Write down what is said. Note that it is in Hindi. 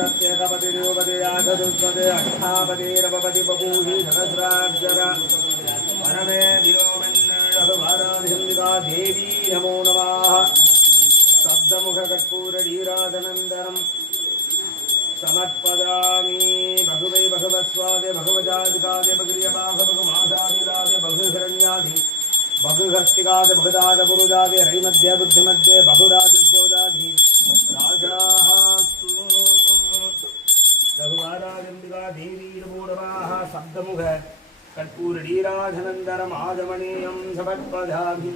द्रौपदि आदरुद्वदे बभूहि देवी नमो नमः सप्तमुखकर्पूरधीरादनन्दरम् समर्पयामि भगवै भगवस्वादे भगवजादिकादे भगरियबाह भगमासादिदादे भगुहरण्यादि भगुहस्तिकादे भगदाद पुरुदादे हरिमध्ये बुद्धिमध्ये बहुराजगोदाधि रघुवाराजम्बिका देवी नमो नमः सप्तमुख कर्पूरधीराधनन्दरमादमणीयं समर्पयामि